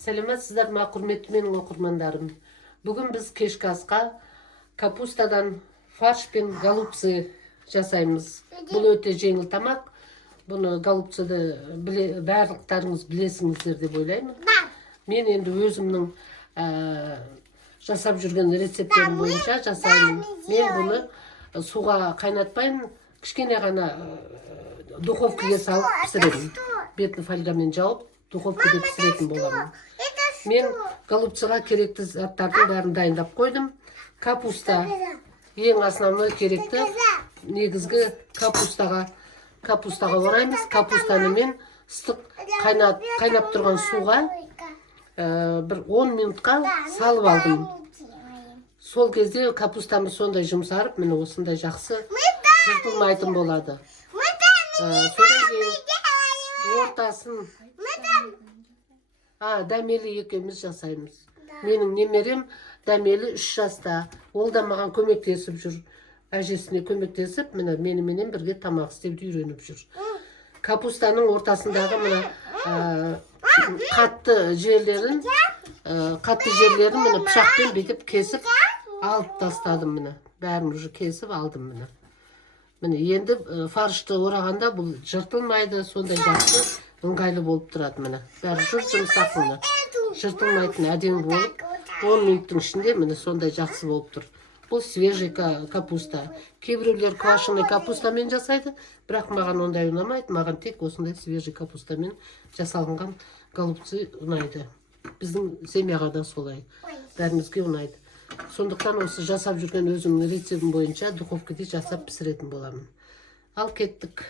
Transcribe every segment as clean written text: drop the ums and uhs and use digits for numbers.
Сәлеметсіздер ма, құрметті менің оқырмандарым. Бүгін біз кешкі асқа капустадан фарш пен голубцы жасаймыз. Бұл өте жеңіл тамақ. Бұны голубцыды барлықтарыңыз білесіңіздер деп ойлаймын. Мен енді өзімнің жасап жүрген рецептерім бойынша жасаймын. Мен бұны суға қайнатпаймын, кішкене ғана духовкаға салып пісіремін. Бетін фольгамен жауып, духовкада пісіретін боламын. Мен голубцыға керекті заттардың бәрін дайындап қойдым. Капуста ең основной керекті, негізгі капустаға ораймыз. Капустаны мен ыстық қайнап тұрған суға бір 10 минутқа салып алдым. Сол кезде капустамыз сондай жұмсарып, міне осындай жақсы жыртылмайтын болады. Содан кейін ортасын дәмелі екеуміз жасаймыз. Менің немерем дәмелі 3 жаста. Ол да маған көмектесіп жүр. Әжесіне көмектесіп, меніменен бірге тамақ істеуді үйреніп жүр. Капустаның ортасындағы қатты жерлерін пышақпен бүйтіп кесіп алып тастадым. Бәрін уже кесіп алдым. Енді фаршты орағанда бұл жыртылмайды, сондай жақсы ыңғайлы болып тұрады. Бәрі жұмсақ, жыртылмайтын әдемі болып, 10 минуттың ішінде сондай жақсы болып тұр. Бұл свежий капуста. Кейбіреулер квашеный капустамен жасайды, бірақ маған ондай ұнамайды. Маған тек осындай свежий капустамен жасалынған голубцы ұнайды. Біздің семьяға да солай. Бәрімізге ұнайды. Сондықтан осы жасап жүрген өзімнің рецептім бойынша духовкада жасап пісіретін боламын. Ал кеттік.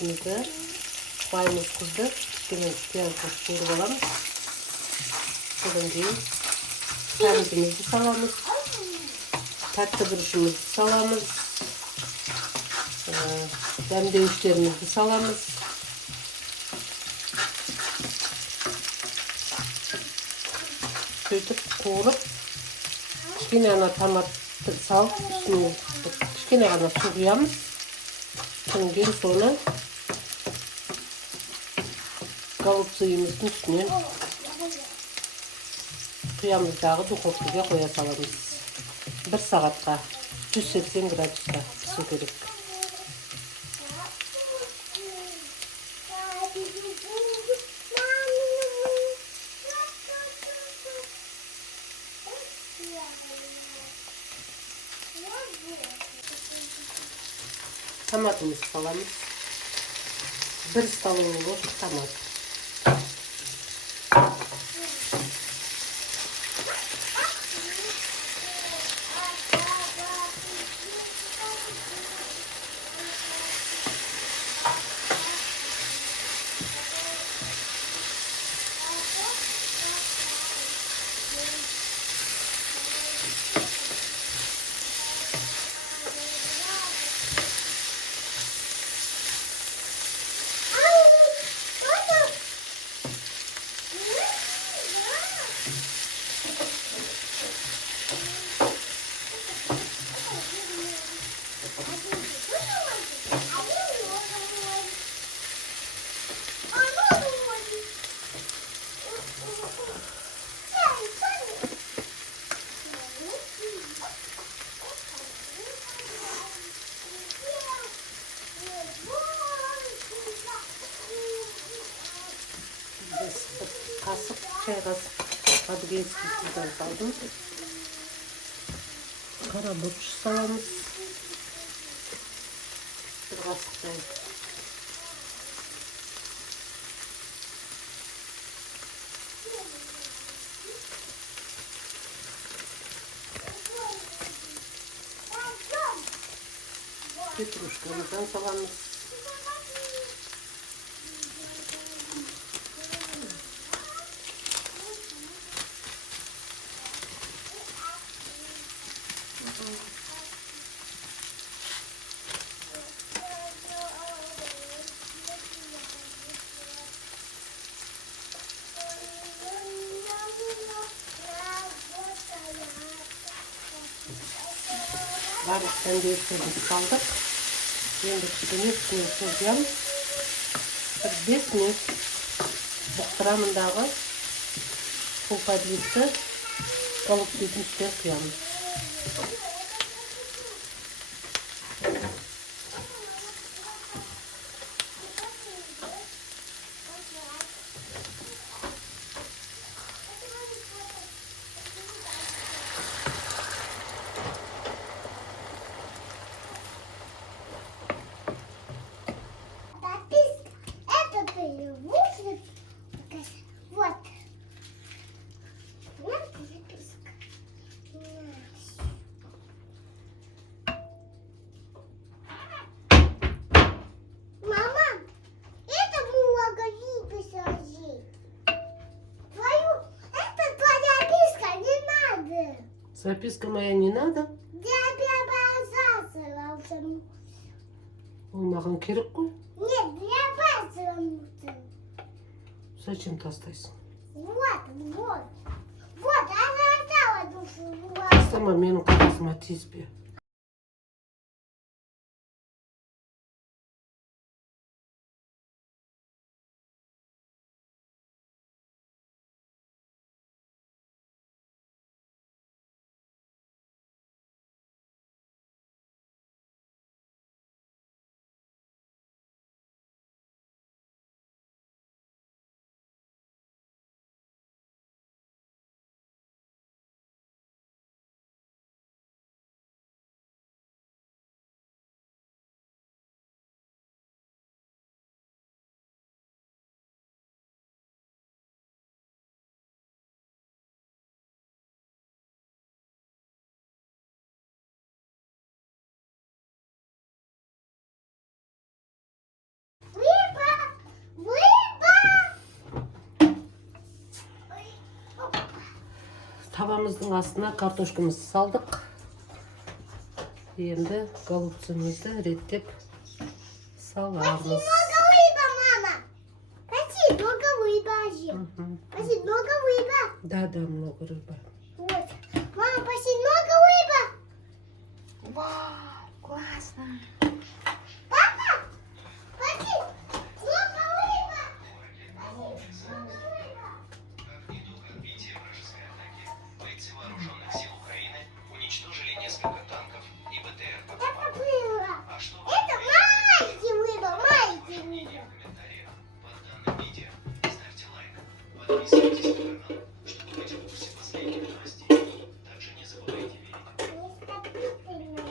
Domatesimizni koyumuz kızdı. Kişinin piyazını sıyırıp alamız. Bundan keyin temizimizni salamiz. Tatlı buruşumuzni salamiz. Demdevişlerimizni salamiz. Söйтіп қуырып, кішкене ғана томатты салып, үстіне кішкене ғана су құямыз. Содан кейін соны голубцыйымыздың үстінен құямыз дағы духовкаға қоя саламыз. 1 сағатқа 180 градуста пісу керек. Томатымызды саламыз. 1 столовый ложка томат. Kasık, çay kasık adriyesizden saldım. Kara burç salamız. 1 kasıktan. Petruşkamızdan salamız. Barbuk tenceremizi saldık. Şimdi üstüne koyacağım. 5 minut buqtıramınдағы pulpadliykты голубцыйдың үстіне құямыз. Вот. Вот записка. Мама, это много записать. Это твоя записка, не надо. Записка моя не надо. Я обязательно. Ол маған керек қой. Нет, я обязательно. Зачем тастайсың? Вот, вот. Вот, она отдала душу. Сама менің қағазыма тиіспе. Табамыздың астына картошкамызды салдық. Енді голубцамызды реттеп саламыз. Много рыба, мама. Почти много рыба. Почти много рыба. Да, много рыба. Вот. Мама, почти много рыба. Вау, классно. Папа, почти много рыба. Бойцы вооруженных сил Украины уничтожили несколько танков и БТР. Это было. А что Это маленький рыба, маленький рыба. в комментариях под данным видео ставьте лайк, подписывайтесь на канал, чтобы быть в курсе последних новостей. Также не забывайте верить. А, вот рыба.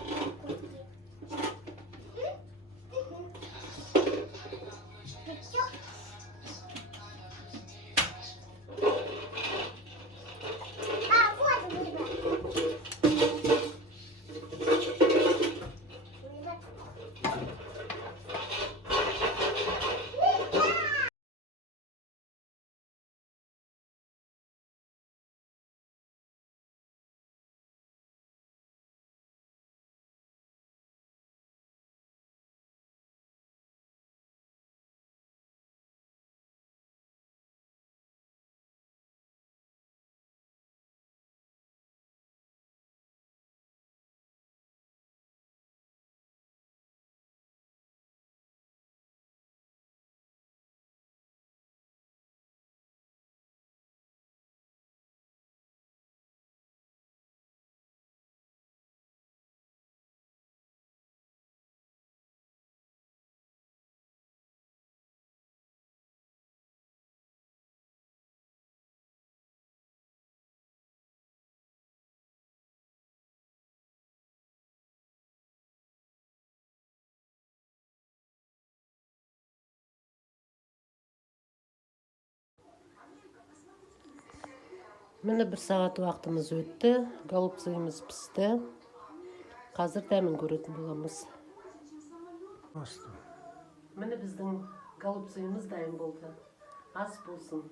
Міне 1 сағат уақытымыз өтті. Голубцамыз пісті. Қазір дәмін көретін боламыз. Міне біздің голубцамыз дайын болды. Ас болсын.